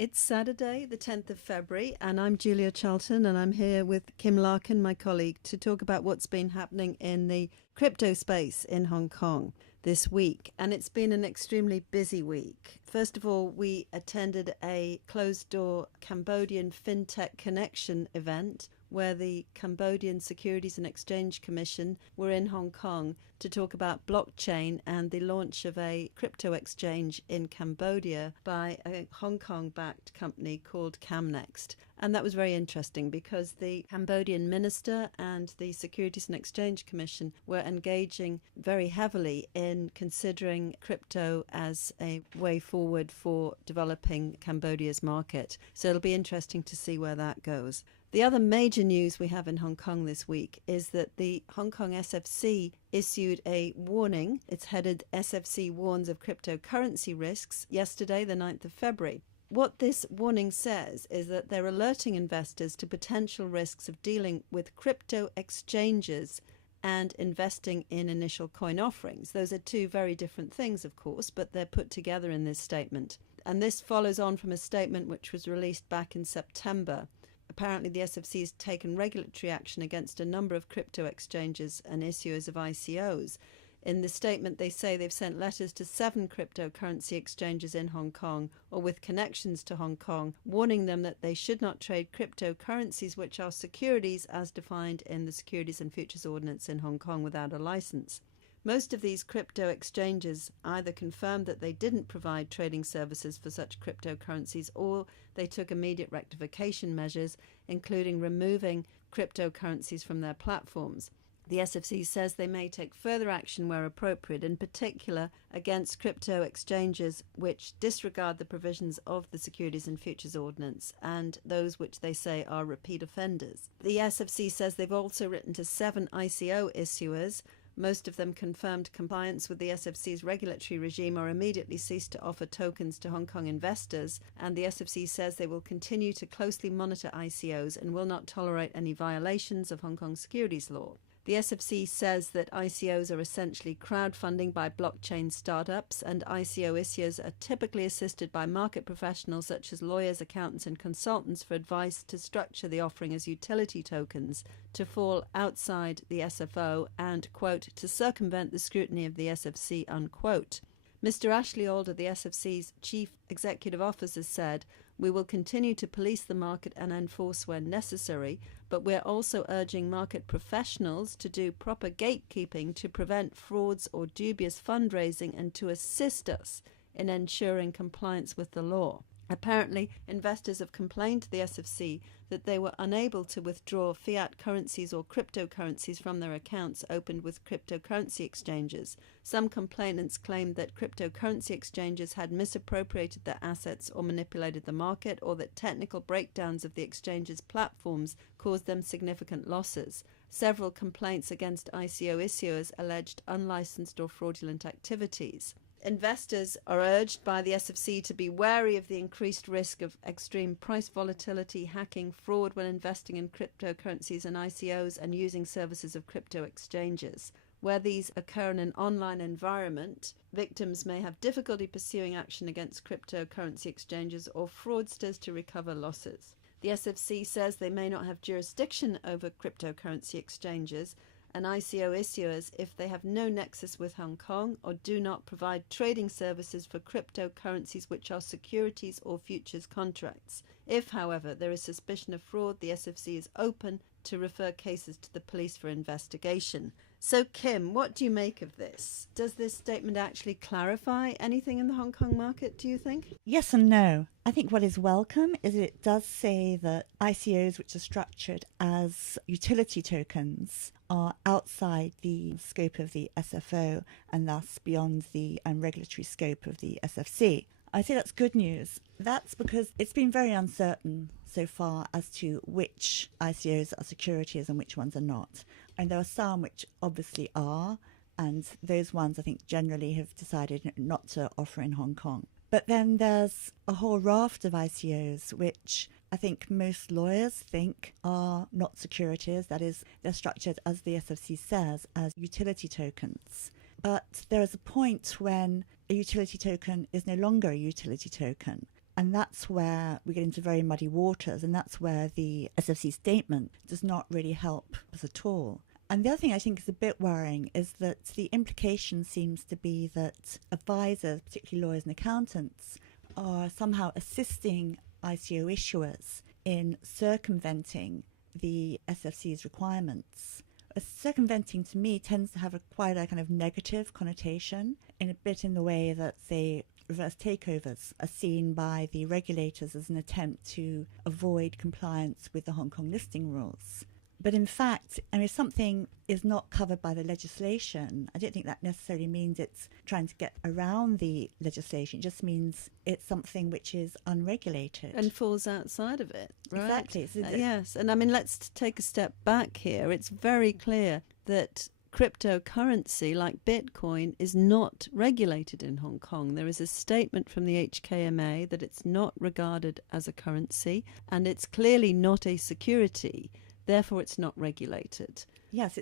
It's Saturday, the 10th of February, and I'm Julia Charlton, and I'm here with Kim Larkin, my colleague, to talk about what's been happening in the crypto space in Hong Kong this week. And it's been an extremely busy week. First of all, we attended a closed-door Cambodian FinTech Connection event where the Cambodian Securities and Exchange Commission were in Hong Kong to talk about blockchain and the launch of a crypto exchange in Cambodia by a Hong Kong-backed company called Camnext. And that was very interesting because the Cambodian minister and the Securities and Exchange Commission were engaging very heavily in considering crypto as a way forward for developing Cambodia's market. So it'll be interesting to see where that goes. The other major news we have in Hong Kong this week is that the Hong Kong SFC issued a warning. It's headed SFC Warns of Cryptocurrency Risks yesterday, the 9th of February. What this warning says is that they're alerting investors to potential risks of dealing with crypto exchanges and investing in initial coin offerings. Those are two very different things, of course, but they're put together in this statement. And this follows on from a statement which was released back in September. Apparently, the SFC has taken regulatory action against a number of crypto exchanges and issuers of ICOs. In the statement, they say they've sent letters to 7 cryptocurrency exchanges in Hong Kong or with connections to Hong Kong, warning them that they should not trade cryptocurrencies which are securities as defined in the Securities and Futures Ordinance in Hong Kong without a license. Most of these crypto exchanges either confirmed that they didn't provide trading services for such cryptocurrencies or they took immediate rectification measures, including removing cryptocurrencies from their platforms. The SFC says they may take further action where appropriate, in particular against crypto exchanges which disregard the provisions of the Securities and Futures Ordinance and those which they say are repeat offenders. The SFC says they've also written to 7 ICO issuers. Most of them confirmed compliance with the SFC's regulatory regime or immediately ceased to offer tokens to Hong Kong investors, and the SFC says they will continue to closely monitor ICOs and will not tolerate any violations of Hong Kong securities law. The SFC says that ICOs are essentially crowdfunding by blockchain startups, and ICO issuers are typically assisted by market professionals such as lawyers, accountants, and consultants for advice to structure the offering as utility tokens to fall outside the SFO and, quote, to circumvent the scrutiny of the SFC, unquote. Mr. Ashley Alder, the SFC's chief executive officer, said, "We will continue to police the market and enforce when necessary, but we're also urging market professionals to do proper gatekeeping to prevent frauds or dubious fundraising and to assist us in ensuring compliance with the law." Apparently, investors have complained to the SFC that they were unable to withdraw fiat currencies or cryptocurrencies from their accounts opened with cryptocurrency exchanges. Some complainants claimed that cryptocurrency exchanges had misappropriated their assets or manipulated the market, or that technical breakdowns of the exchanges' platforms caused them significant losses. Several complaints against ICO issuers alleged unlicensed or fraudulent activities. Investors are urged by the SFC to be wary of the increased risk of extreme price volatility, hacking, fraud when investing in cryptocurrencies and ICOs and using services of crypto exchanges. Where these occur in an online environment, victims may have difficulty pursuing action against cryptocurrency exchanges or fraudsters to recover losses. The SFC says they may not have jurisdiction over cryptocurrency exchanges and ICO issuers if they have no nexus with Hong Kong or do not provide trading services for cryptocurrencies which are securities or futures contracts. If, however, there is suspicion of fraud, the SFC is open to refer cases to the police for investigation. So, Kim, what do you make of this? Does this statement actually clarify anything in the Hong Kong market, do you think? Yes and no. I think what is welcome is it does say that ICOs which are structured as utility tokens are outside the scope of the SFO and thus beyond the regulatory scope of the SFC. I say that's good news. That's because it's been very uncertain so far as to which ICOs are securities and which ones are not. And there are some which obviously are, and those ones I think generally have decided not to offer in Hong Kong. But then there's a whole raft of ICOs which I think most lawyers think are not securities. That is, they're structured, as the SFC says, as utility tokens. But there is a point when a utility token is no longer a utility token. And that's where we get into very muddy waters, and that's where the SFC statement does not really help us at all. And the other thing I think is a bit worrying is that the implication seems to be that advisors, particularly lawyers and accountants, are somehow assisting ICO issuers in circumventing the SFC's requirements. Circumventing to me tends to have quite a kind of negative connotation, in a bit in the way that, say, reverse takeovers are seen by the regulators as an attempt to avoid compliance with the Hong Kong listing rules. But in fact, if something is not covered by the legislation, I don't think that necessarily means it's trying to get around the legislation. It just means it's something which is unregulated. And falls outside of it, right? Exactly. Yes. And let's take a step back here. It's very clear that cryptocurrency like Bitcoin is not regulated in Hong Kong. There is a statement from the HKMA that it's not regarded as a currency, and it's clearly not a security. Therefore, it's not regulated. Yes,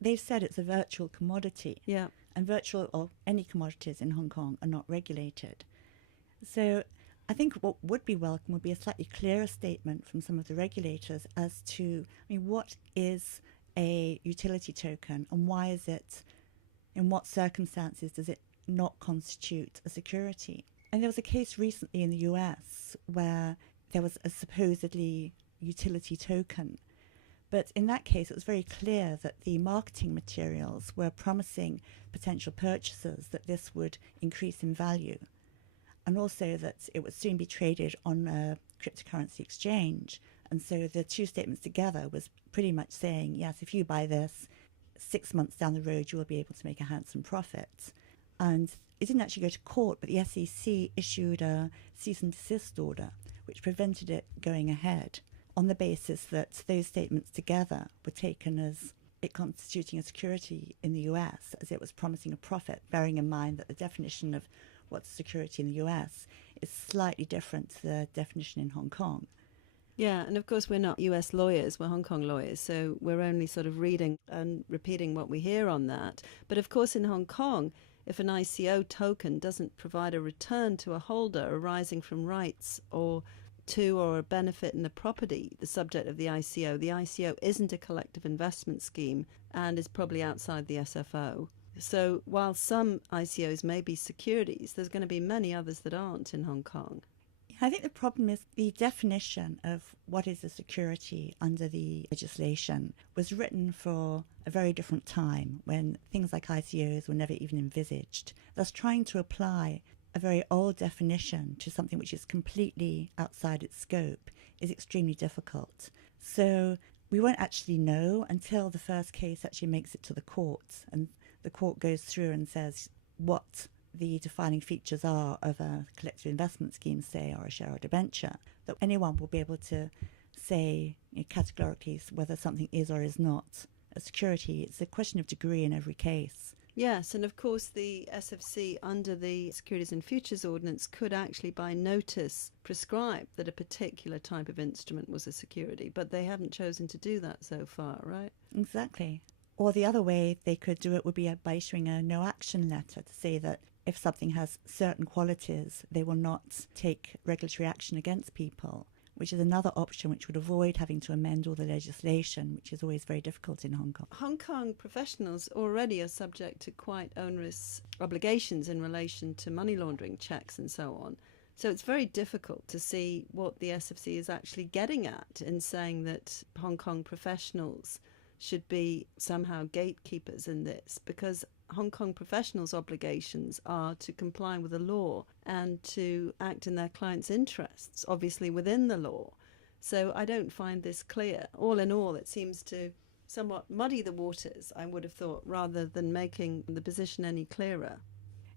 they've said it's a virtual commodity. Yeah. And virtual or any commodities in Hong Kong are not regulated. So I think what would be welcome would be a slightly clearer statement from some of the regulators as to, what is a utility token and why is it, in what circumstances does it not constitute a security? And there was a case recently in the US where there was a supposedly utility token. But in that case, it was very clear that the marketing materials were promising potential purchasers that this would increase in value, and also that it would soon be traded on a cryptocurrency exchange. And so the two statements together was pretty much saying, yes, if you buy this, 6 months down the road, you will be able to make a handsome profit. And it didn't actually go to court, but the SEC issued a cease and desist order, which prevented it going ahead, on the basis that those statements together were taken as it constituting a security in the US, as it was promising a profit, bearing in mind that the definition of what's a security in the US is slightly different to the definition in Hong Kong. Yeah, and of course we're not US lawyers, we're Hong Kong lawyers, so we're only sort of reading and repeating what we hear on that. But of course in Hong Kong, if an ICO token doesn't provide a return to a holder arising from rights or a benefit in the property, the subject of the ICO isn't a collective investment scheme and is probably outside the SFO. So while some ICOs may be securities, there's going to be many others that aren't in Hong Kong. I think the problem is the definition of what is a security under the legislation was written for a very different time when things like ICOs were never even envisaged. Thus trying to apply a very old definition to something which is completely outside its scope is extremely difficult. So we won't actually know until the first case actually makes it to the court, and the court goes through and says what the defining features are of a collective investment scheme, say, or a share or debenture, that anyone will be able to say categorically whether something is or is not a security. It's a question of degree in every case. Yes, and of course the SFC under the Securities and Futures Ordinance could actually by notice prescribe that a particular type of instrument was a security, but they haven't chosen to do that so far, right? Exactly. Or the other way they could do it would be by issuing a no-action letter to say that if something has certain qualities, they will not take regulatory action against people, which is another option which would avoid having to amend all the legislation, which is always very difficult in Hong Kong. Hong Kong professionals already are subject to quite onerous obligations in relation to money laundering checks and so on. So it's very difficult to see what the SFC is actually getting at in saying that Hong Kong professionals should be somehow gatekeepers in this, because Hong Kong professionals' obligations are to comply with the law and to act in their clients' interests, obviously within the law. So I don't find this clear. All in all, it seems to somewhat muddy the waters, I would have thought, rather than making the position any clearer.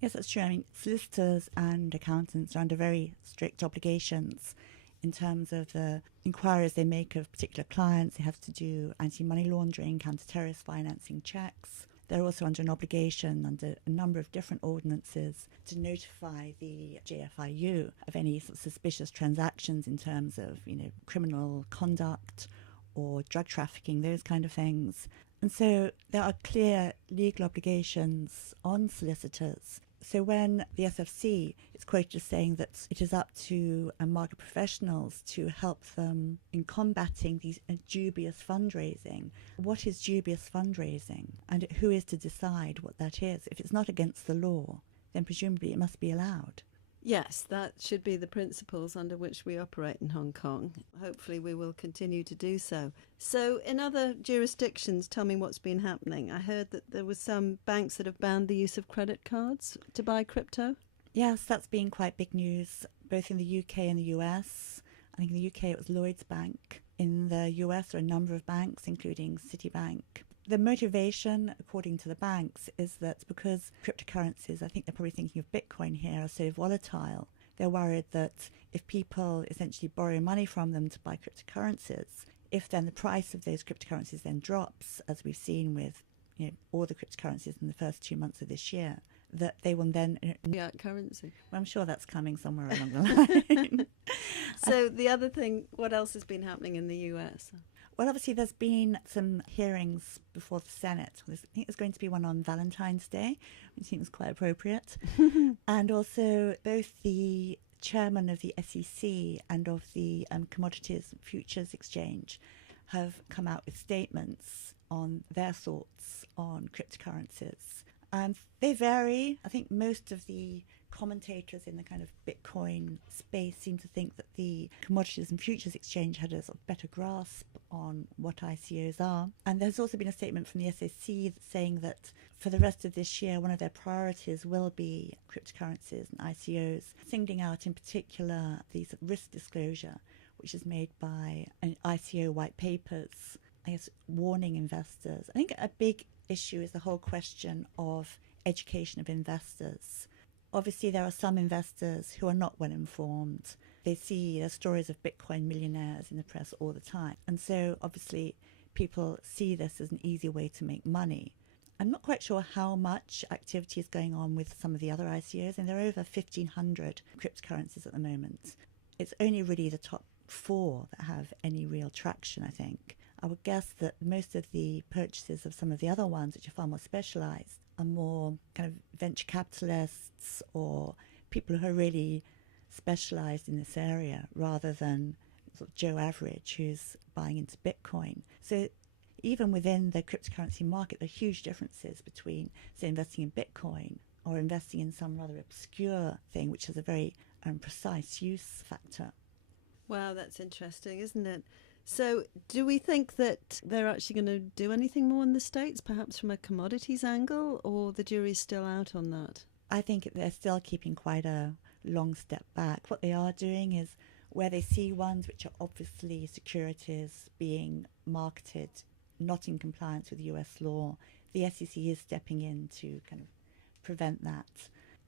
Yes, that's true. I mean, solicitors and accountants are under very strict obligations in terms of the inquiries they make of particular clients. They have to do anti-money laundering, counter-terrorist financing checks. They're also under an obligation under a number of different ordinances to notify the JFIU of any sort of suspicious transactions in terms of, criminal conduct or drug trafficking, those kind of things. And so there are clear legal obligations on solicitors. So when the SFC is quoted as saying that it is up to market professionals to help them in combating these dubious fundraising, what is dubious fundraising? And who is to decide what that is? If it's not against the law, then presumably it must be allowed. Yes, that should be the principles under which we operate in Hong Kong. Hopefully we will continue to do so. So in other jurisdictions, tell me what's been happening. I heard that there were some banks that have banned the use of credit cards to buy crypto. Yes, that's been quite big news, both in the UK and the US. I think in the UK it was Lloyds Bank. In the US there are a number of banks, including Citibank. The motivation, according to the banks, is that because cryptocurrencies, I think they're probably thinking of Bitcoin here, are so volatile, they're worried that if people essentially borrow money from them to buy cryptocurrencies, if then the price of those cryptocurrencies then drops, as we've seen with all the cryptocurrencies in the first 2 months of this year, that they will then... currency. Well, I'm sure that's coming somewhere along the line. So the other thing, what else has been happening in the US? Well, obviously, there's been some hearings before the Senate. I think there's going to be one on Valentine's Day, which seems quite appropriate. And also, both the chairman of the SEC and of the Commodities Futures Exchange have come out with statements on their thoughts on cryptocurrencies. And they vary. I think most of the commentators in the kind of Bitcoin space seem to think that the Commodities and Futures Exchange had a sort of better grasp on what ICOs are. And there's also been a statement from the SEC saying that for the rest of this year, one of their priorities will be cryptocurrencies and ICOs, singling out in particular these risk disclosure, which is made by an ICO white papers, I guess, warning investors. I think a big issue is the whole question of education of investors. Obviously, there are some investors who are not well informed. They see the stories of Bitcoin millionaires in the press all the time. And so, obviously, people see this as an easy way to make money. I'm not quite sure how much activity is going on with some of the other ICOs, and there are over 1,500 cryptocurrencies at the moment. It's only really the top 4 that have any real traction, I think. I would guess that most of the purchases of some of the other ones, which are far more specialized, are more kind of venture capitalists or people who are really specialized in this area rather than sort of Joe Average who's buying into Bitcoin. So even within the cryptocurrency market, there are huge differences between, say, investing in Bitcoin or investing in some rather obscure thing, which has a very precise use factor. Wow, that's interesting, isn't it? So do we think that they're actually going to do anything more in the States, perhaps from a commodities angle, or the jury's still out on that? I think they're still keeping quite a long step back. What they are doing is where they see ones which are obviously securities being marketed not in compliance with US law, the SEC is stepping in to kind of prevent that.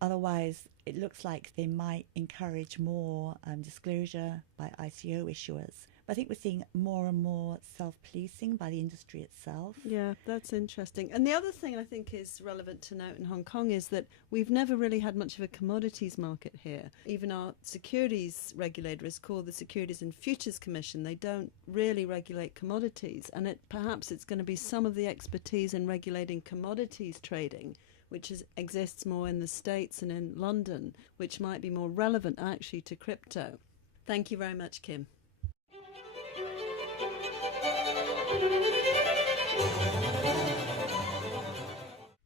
Otherwise, it looks like they might encourage more disclosure by ICO issuers. But I think we're seeing more and more self-policing by the industry itself. Yeah, that's interesting. And the other thing I think is relevant to note in Hong Kong is that we've never really had much of a commodities market here. Even our securities regulator is called the Securities and Futures Commission. They don't really regulate commodities. And perhaps it's going to be some of the expertise in regulating commodities trading, which exists more in the States and in London, which might be more relevant actually to crypto. Thank you very much, Kim.